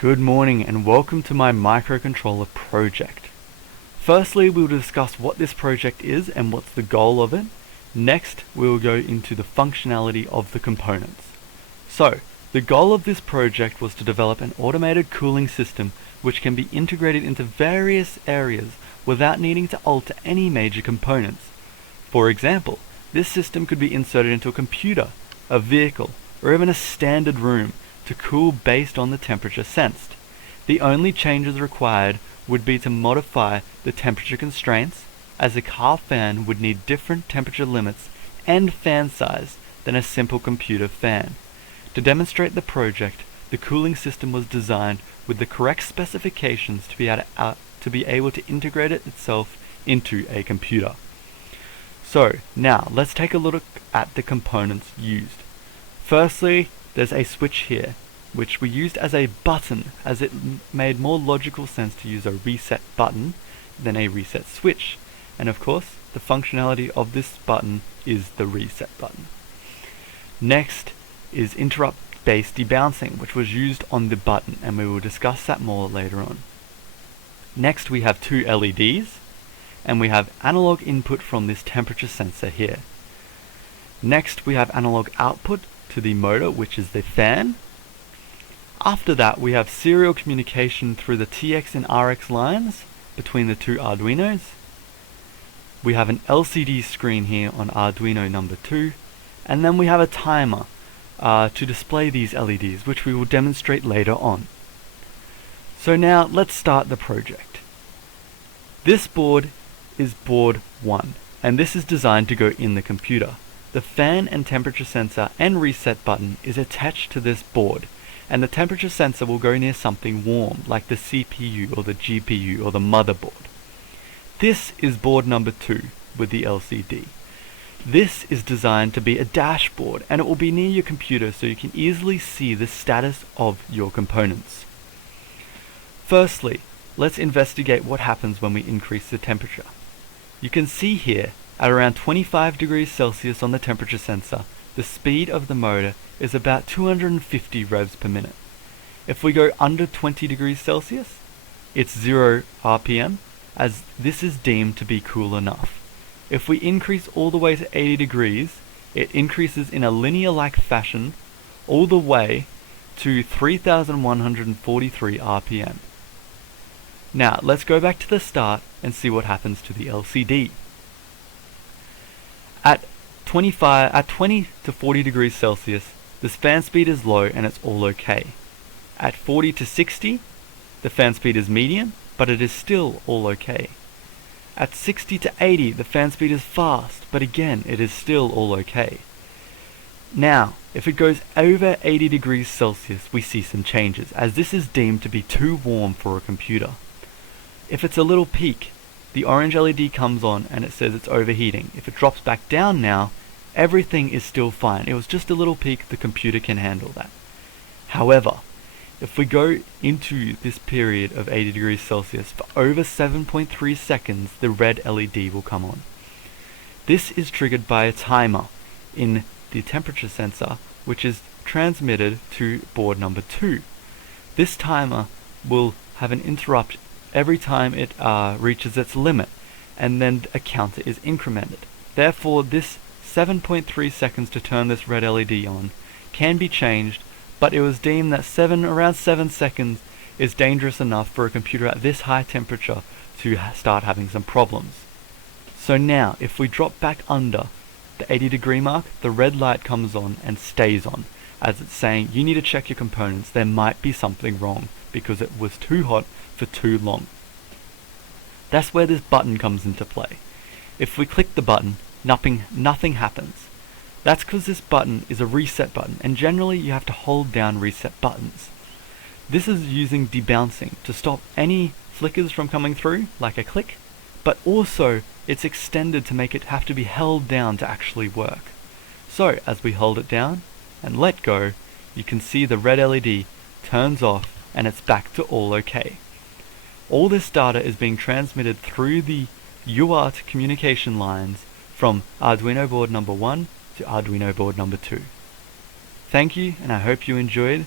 Good morning and welcome to my microcontroller project. Firstly, we will discuss what this project is and what's the goal of it. Next, we will go into the functionality of the components. So, the goal of this project was to develop an automated cooling system which can be integrated into various areas without needing to alter any major components. For example, this system could be inserted into a computer, a vehicle, or even a standard room to cool based on the temperature sensed. The only changes required would be to modify the temperature constraints, as a car fan would need different temperature limits and fan size than a simple computer fan. To demonstrate the project, the cooling system was designed with the correct specifications to be able to integrate it itself into a computer. So now let's take a look at the components used. Firstly, there's a switch here, which we used as a button, as it made more logical sense to use a reset button than a reset switch. And of course, the functionality of this button is the reset button. Next is interrupt-based debouncing, which was used on the button, and we will discuss that more later on. Next, we have two LEDs, and we have analog input from this temperature sensor here. Next, we have analog output to the motor, which is the fan. After that, we have serial communication through the TX and RX lines between the two Arduinos. We have an LCD screen here on Arduino number 2, and then we have a timer to display these LEDs, which we will demonstrate later on. So now let's start the project. This board is board 1, and this is designed to go in the computer. The fan and temperature sensor and reset button is attached to this board, and the temperature sensor will go near something warm, like the CPU or the GPU or the motherboard. This is board number 2 with the LCD. This is designed to be a dashboard, and it will be near your computer so you can easily see the status of your components. Firstly, let's investigate what happens when we increase the temperature. You can see here, at around 25 degrees Celsius on the temperature sensor, the speed of the motor is about 250 revs per minute. If we go under 20 degrees Celsius, it's 0 RPM, as this is deemed to be cool enough. If we increase all the way to 80 degrees, it increases in a linear-like fashion all the way to 3143 RPM. Now, let's go back to the start and see what happens to the LCD. At 20 to 40 degrees Celsius, the fan speed is low and it's all okay. At 40 to 60, the fan speed is medium, but it is still all okay. At 60 to 80, the fan speed is fast, but again, it is still all okay. Now, if it goes over 80 degrees Celsius, we see some changes, as this is deemed to be too warm for a computer. If it's a little peak, the orange LED comes on and it says it's overheating. If it drops back down now, everything is still fine. It was just a little peak, the computer can handle that. However, if we go into this period of 80 degrees Celsius for over 7.3 seconds, the red LED will come on. This is triggered by a timer in the temperature sensor, which is transmitted to board number 2. This timer will have an interrupt every time it reaches its limit, and then a counter is incremented. Therefore, this 7.3 seconds to turn this red LED on can be changed, but it was deemed that around 7 seconds is dangerous enough for a computer at this high temperature to start having some problems. So now, if we drop back under the 80 degree mark, the red light comes on and stays on, as it's saying you need to check your components, there might be something wrong because it was too hot for too long. That's where this button comes into play. If we click the button, nothing happens. That's because this button is a reset button, and generally you have to hold down reset buttons. This is using debouncing to stop any flickers from coming through, like a click, but also it's extended to make it have to be held down to actually work. So as we hold it down and let go, you can see the red LED turns off and it's back to all okay. All this data is being transmitted through the UART communication lines from Arduino board number 1 to Arduino board number 2. Thank you, and I hope you enjoyed.